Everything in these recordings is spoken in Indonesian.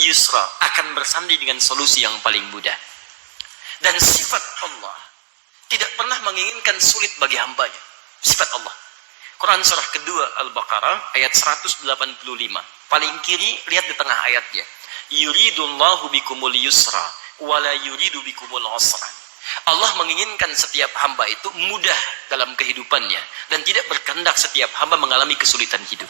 yusra, akan bersanding dengan solusi yang paling mudah. Dan sifat Allah tidak pernah menginginkan sulit bagi hambanya. Sifat Allah. Quran surah kedua Al-Baqarah ayat 185. Paling kiri, lihat di tengah ayatnya. Yuridullahu bikumul yusra wala yuridu bikumul usra. Allah menginginkan setiap hamba itu mudah dalam kehidupannya dan tidak berkehendak setiap hamba mengalami kesulitan hidup.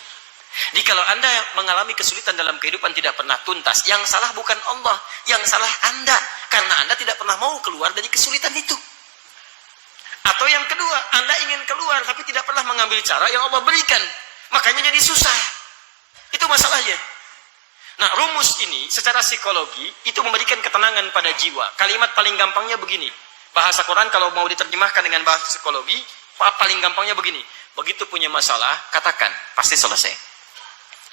Jadi kalau Anda mengalami kesulitan dalam kehidupan tidak pernah tuntas, yang salah bukan Allah, yang salah Anda, karena Anda tidak pernah mau keluar dari kesulitan itu. Atau yang kedua, Anda ingin keluar tapi tidak pernah mengambil cara yang Allah berikan, makanya jadi susah. Itu masalahnya. Nah, rumus ini secara psikologi itu memberikan ketenangan pada jiwa. Kalimat paling gampangnya begini. Bahasa Quran kalau mau diterjemahkan dengan bahasa psikologi, paling gampangnya begini. Begitu punya masalah, katakan, pasti selesai.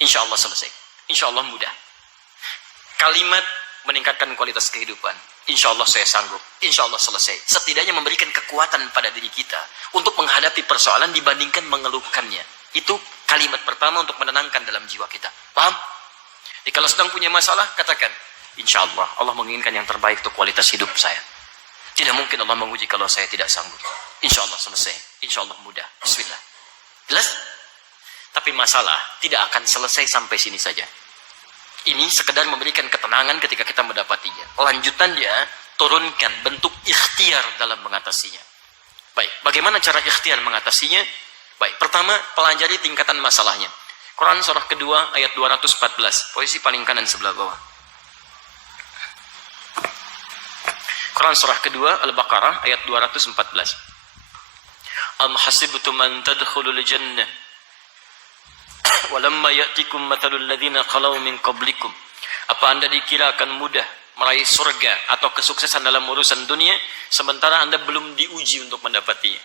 Insya Allah selesai. Insya Allah mudah. Kalimat meningkatkan kualitas kehidupan. Insya Allah saya sanggup. Insya Allah selesai. Setidaknya memberikan kekuatan pada diri kita untuk menghadapi persoalan dibandingkan mengeluhkannya. Itu kalimat pertama untuk menenangkan dalam jiwa kita. Paham? Jadi kalau sedang punya masalah, katakan, insya Allah, Allah menginginkan yang terbaik untuk kualitas hidup saya. Tidak mungkin Allah menguji kalau saya tidak sanggup. Insya Allah selesai. Insya Allah mudah. Bismillah. Jelas? Tapi masalah tidak akan selesai sampai sini saja. Ini sekedar memberikan ketenangan ketika kita mendapatinya. Lanjutannya, turunkan bentuk ikhtiar dalam mengatasinya. Baik, bagaimana cara ikhtiar mengatasinya? Baik, pertama, pelajari tingkatan masalahnya. Quran surah kedua ayat 214, posisi paling kanan sebelah bawah. Quran surah kedua Al-Baqarah ayat 214. Am hasibtum an tadkhulul jannah walamma ya'tikum mathalul ladzina khalau min qablikum. Apa Anda dikira akan mudah meraih surga atau kesuksesan dalam urusan dunia sementara Anda belum diuji untuk mendapatinya?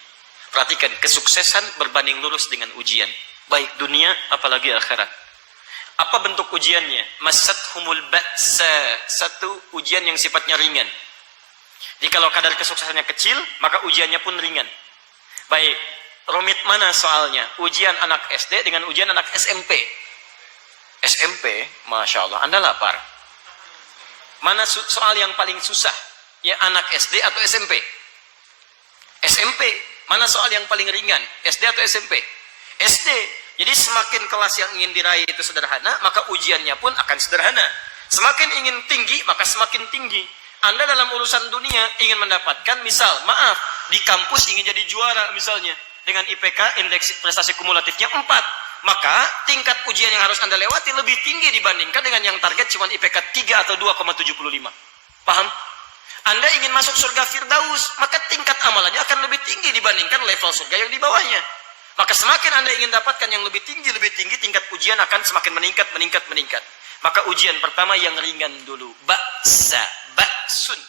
Perhatikan, kesuksesan berbanding lurus dengan ujian, baik dunia apalagi akhirat. Apa bentuk ujiannya? Masathumul ba'sa, satu ujian yang sifatnya ringan. Jadi kalau kadar kesuksesannya kecil, maka ujiannya pun ringan. Baik, rumit mana soalnya? Ujian anak SD dengan ujian anak SMP. SMP, Masya Allah, Anda lapar. Mana soal yang paling susah? Ya anak SD atau SMP? SMP, mana soal yang paling ringan? SD atau SMP? SD. Jadi semakin kelas yang ingin diraih itu sederhana, maka ujiannya pun akan sederhana. Semakin ingin tinggi, maka semakin tinggi. Anda dalam urusan dunia ingin mendapatkan, misal, maaf, di kampus ingin jadi juara misalnya, dengan IPK, indeks prestasi kumulatifnya 4, maka tingkat ujian yang harus Anda lewati lebih tinggi dibandingkan dengan yang target cuma IPK 3 atau 2,75. Paham? Anda ingin masuk surga Firdaus, maka tingkat amalannya akan lebih tinggi dibandingkan level surga yang di bawahnya. Maka semakin Anda ingin dapatkan yang lebih tinggi, tingkat ujian akan semakin meningkat. Maka ujian pertama yang ringan dulu. Ba'sun.